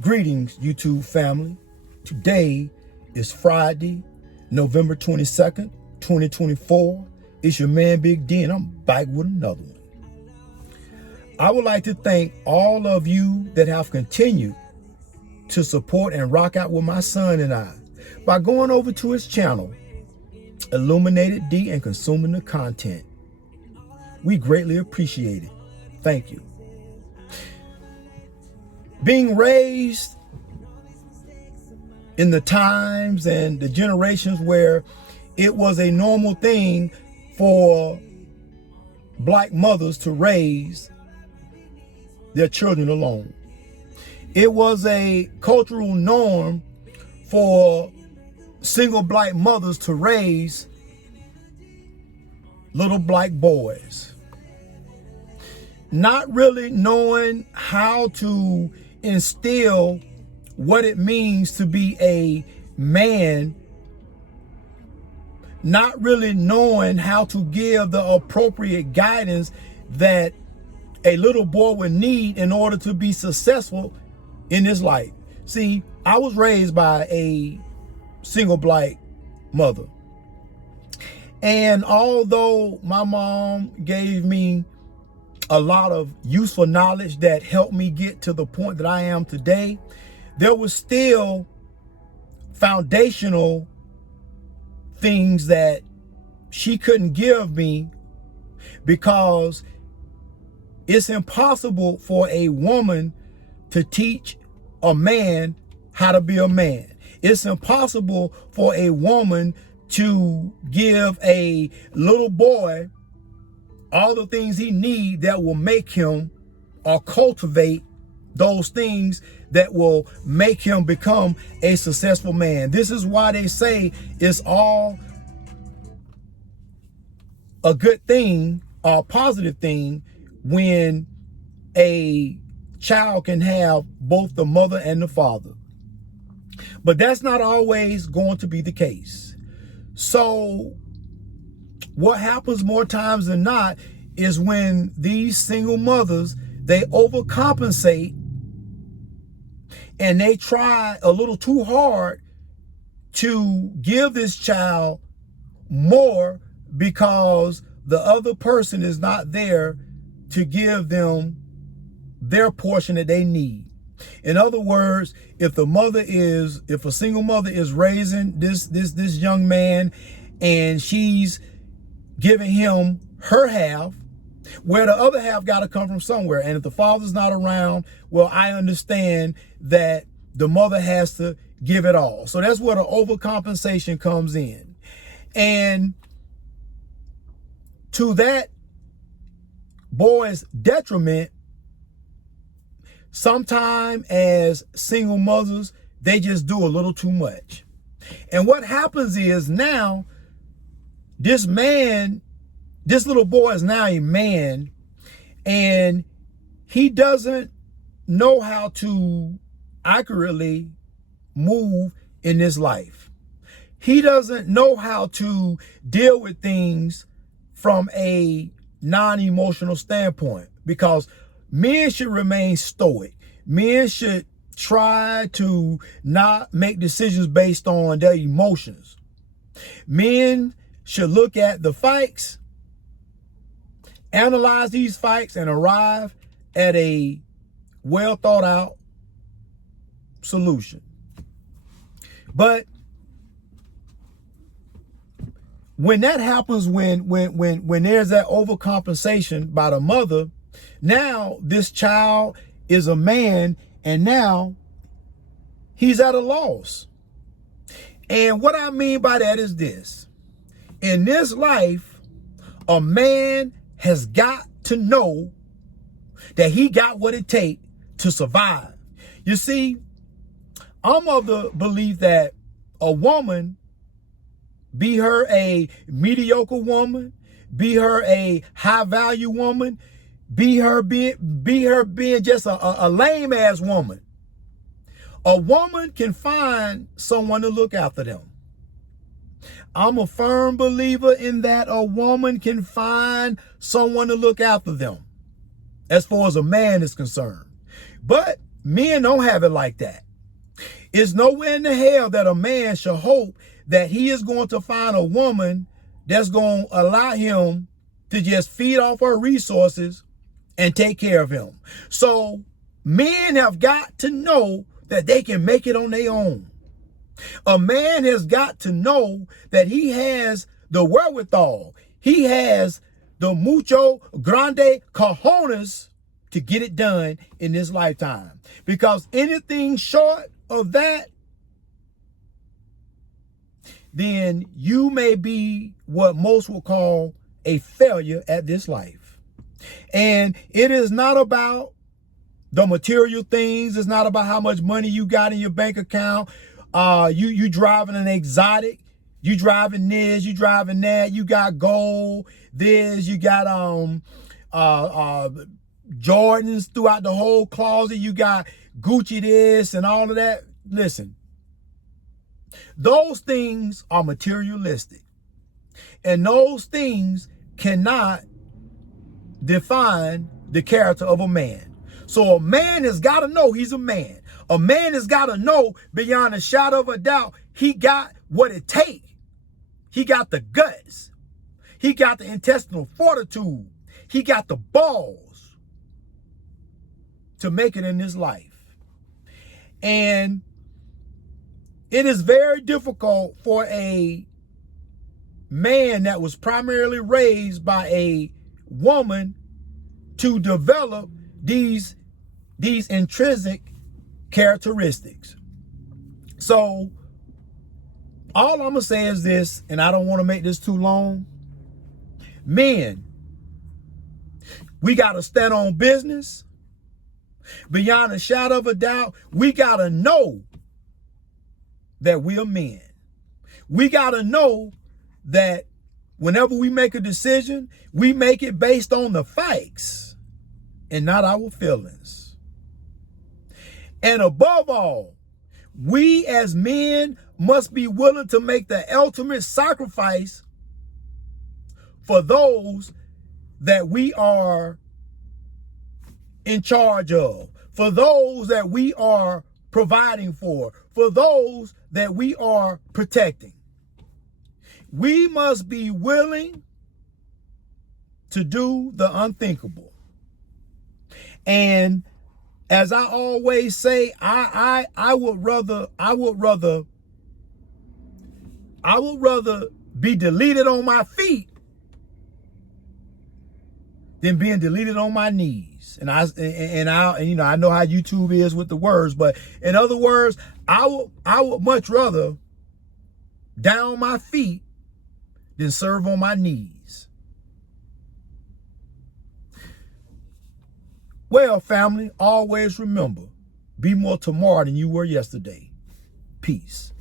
Greetings, YouTube family. Today is Friday, November 22nd, 2024. It's your man, Big D, and I'm back with another one. I would like to thank all of you that have continued to support and rock out with my son and I by going over to his channel, Illuminated D, and consuming the content. We greatly appreciate it. Thank you. Being raised in the times and the generations where it was a normal thing for black mothers to raise their children alone. It was a cultural norm for single black mothers to raise little black boys, not really knowing how to instill what it means to be a man, not really knowing how to give the appropriate guidance that a little boy would need in order to be successful in his life. See, I was raised by a single black mother. And although my mom gave me a lot of useful knowledge that helped me get to the point that I am today, there was still foundational things that she couldn't give me, because it's impossible for a woman to teach a man how to be a man. It's impossible for a woman to give a little boy all the things he needs that will make him, or cultivate those things that will make him become a successful man. This is why they say it's all a good thing or a positive thing when a child can have both the mother and the father. But that's not always going to be the case. So what happens more times than not is when these single mothers, they overcompensate and they try a little too hard to give this child more because the other person is not there to give them their portion that they need. In other words, if a single mother is raising this young man and she's giving him her half, where the other half got to come from somewhere. And if the father's not around, well, I understand that the mother has to give it all. So that's where the overcompensation comes in. And to that boy's detriment, sometimes as single mothers, they just do a little too much. And what happens is now, this little boy is now a man, and he doesn't know how to accurately move in this life. He doesn't know how to deal with things from a non-emotional standpoint, because men should remain stoic. Men should try to not make decisions based on their emotions. Men should look at the facts, analyze these facts, and arrive at a well thought out solution. But when that happens, when there's that overcompensation by the mother, now this child is a man, and now he's at a loss. And what I mean by that is this: in this life, a man has got to know that he got what it takes to survive. You see, I'm of the belief that a woman, be her a mediocre woman, be her a high value woman, be her being just a lame ass woman, a woman can find someone to look after them. I'm a firm believer in that a woman can find someone to look after them as far as a man is concerned. But Men don't have it like that. It's nowhere in the hell that a man should hope that he is going to find a woman that's going to allow him to just feed off her resources and take care of him. So men have got to know that they can make it on their own. A man has got to know that he has the wherewithal. He has the mucho grande cojones to get it done in this lifetime. Because anything short of that, then you may be what most will call a failure at this life. And it is not about the material things. It's not about how much money you got in your bank account. You driving an exotic. You driving this. You driving that. You got gold. This. You got Jordans throughout the whole closet. You got Gucci this and all of that. Listen, those things are materialistic, and those things cannot define the character of a man. So a man has got to know he's a man. A man has got to know beyond a shadow of a doubt he got what it takes. He got the guts. He got the intestinal fortitude. He got the balls to make it in this life. And it is very difficult for a man that was primarily raised by a woman to develop these intrinsic characteristics. So all I'm gonna say is this, and I don't want to make this too long. Men, we gotta stand on business. Beyond a shadow of a doubt, we gotta know that we are men. We gotta know that whenever we make a decision, we make it based on the facts and not our feelings. And above all, we as men must be willing to make the ultimate sacrifice for those that we are in charge of, for those that we are providing for those that we are protecting. We must be willing to do the unthinkable. And as I always say, I would rather be deleted on my feet than being deleted on my knees. And I know how YouTube is with the words, but in other words, I would much rather down on my feet than serve on my knees. Well, family, always remember, be more tomorrow than you were yesterday. Peace.